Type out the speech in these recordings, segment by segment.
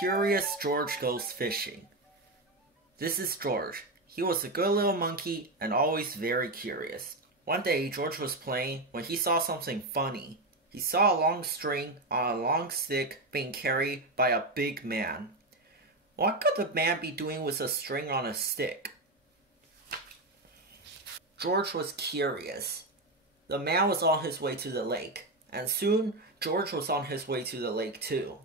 Curious George Goes Fishing. This is George. He was a good little monkey and always very curious. One day, George was playing when he saw something funny. He saw a long string on a long stick being carried by a big man. What could the man be doing with a string on a stick? George was curious. The man was on his way to the lake, and soon George was on his way to the lake too.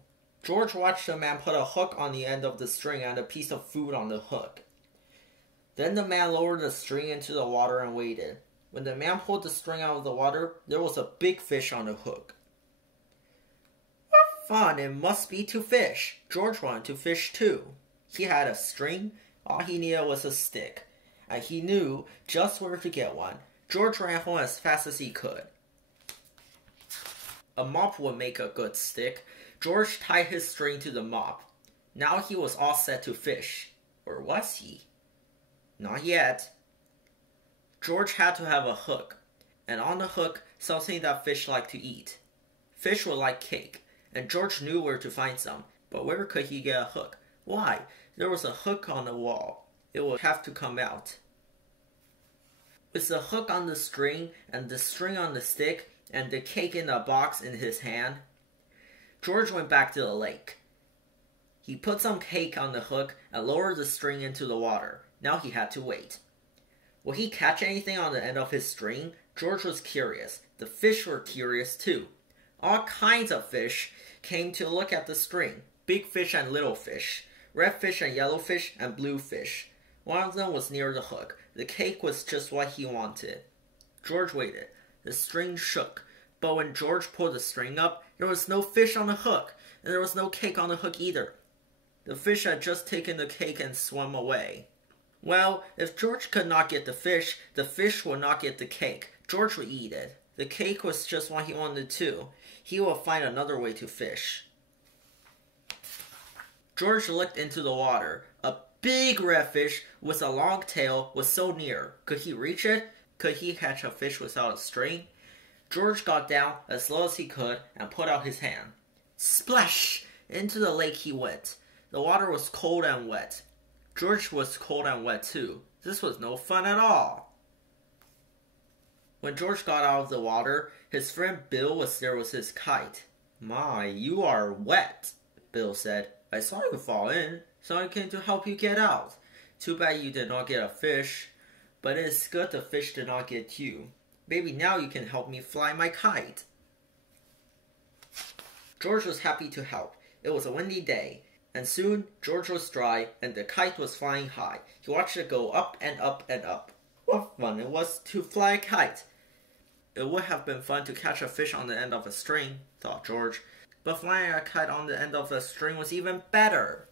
George watched the man put a hook on the end of the string and a piece of food on the hook. Then the man lowered the string into the water and waited. When the man pulled the string out of the water, there was a big fish on the hook. What fun it must be to fish! George wanted to fish too. He had a string, all he needed was a stick, and he knew just where to get one. George ran home as fast as he could. A mop would make a good stick. George tied his string to the mop. Now he was all set to fish. Or was he? Not yet. George had to have a hook, and on the hook, something that fish like to eat. Fish would like cake, and George knew where to find some, but where could he get a hook? Why? There was a hook on the wall. It would have to come out. With the hook on the string, and the string on the stick, and the cake in a box in his hand, George went back to the lake. He put some cake on the hook and lowered the string into the water. Now he had to wait. Will he catch anything on the end of his string? George was curious. The fish were curious too. All kinds of fish came to look at the string. Big fish and little fish. Red fish and yellow fish and blue fish. One of them was near the hook. The cake was just what he wanted. George waited. The string shook. But when George pulled the string up, there was no fish on the hook, and there was no cake on the hook either. The fish had just taken the cake and swum away. Well, if George could not get the fish would not get the cake. George would eat it. The cake was just what he wanted too. He would find another way to fish. George looked into the water. A big red fish with a long tail was so near. Could he reach it? Could he catch a fish without a string? George got down as low as he could and put out his hand. Splash! Into the lake he went. The water was cold and wet. George was cold and wet too. This was no fun at all. When George got out of the water, his friend Bill was there with his kite. My, you are wet, Bill said. I saw you fall in, so I came to help you get out. Too bad you did not get a fish, but it is good the fish did not get you. Maybe now you can help me fly my kite. George was happy to help. It was a windy day, and soon George was dry and the kite was flying high. He watched it go up and up and up. What fun it was to fly a kite! It would have been fun to catch a fish on the end of a string, thought George, but flying a kite on the end of a string was even better.